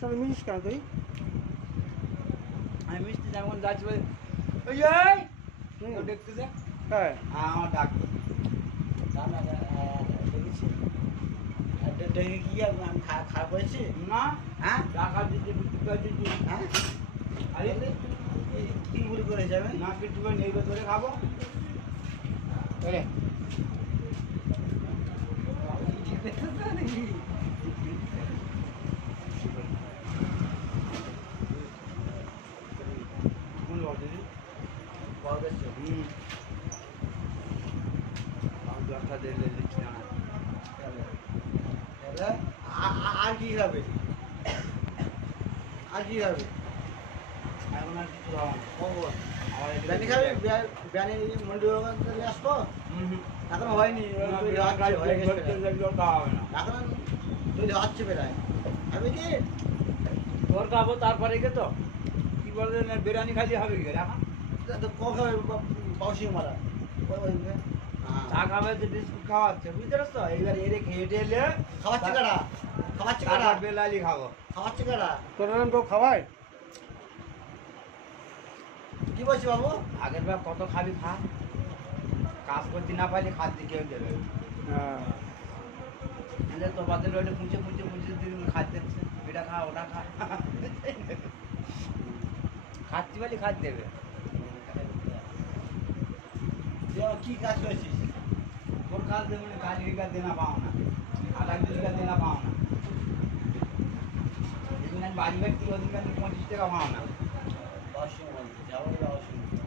সব মিশিস কেন তুই? আমি মিষ্টি যেমন যাচ্ছি বলে ওই হুম। দেখতেছে হ্যাঁ আমার ডাক্তার দেখেছি দেখে কি আমি খারাপ হয়েছি না হ্যাঁ টাকা দিতে দিচ্ছি হ্যাঁ আরে কি ভুল করে যাবে না কিছু করে নেই ধরে খাবো কোন দিদি আমি দশটা দেখলে দিচ্ছি না আর কি খাবে আর কি খাবে এখন আর কিছু খাবো না। কখন আমার এদিকে ব্যানি খাবে ব্যানি মন্ডি চলে আসবো এখনো হয়নি তৈরি হচ্ছে, হয়ে গেছে প্রায়। এখন তৈরি হচ্ছে প্রায় আমি কি তোর খাবো তারপরে গে তো কি বলে না বিরিয়ানি খালি হবে কি এখন কখন বাউসি মারা চা খাবে তো বিস্কুট খাওয়াচ্ছে বুঝতে পারছ তো এইবার এরে খেয়ে টেলে খাওয়াচ্ছে কারা খাওয়াচ্ছে কারা তারপর বেলালি খাবো খাওয়াচ্ছে কারা তোর নাম কেউ খাওয়ায়? কি বলছি বাবু আগের বার কত খাবি খা কাজ করতে না পারলে খাদ্য কেউ দেবে হ্যাঁ তোমাদের ওইটা পুঁছে পুঁছে পুঁছে দিন খাদ্য দিচ্ছে এটা খা ওটা খা খাচ্ছি বলে খাদ্য দেবে কি কাজ করেছিস তোর কাজ দেবে মানে কাজ রিকা দেনা পাও না আধা রিকা দেনা পাও না যেদিন আমি বাড়ি ব্যক্তি ওদিন আমি 25 টাকা পাও না অসুবিধা যাবো অসুবিধা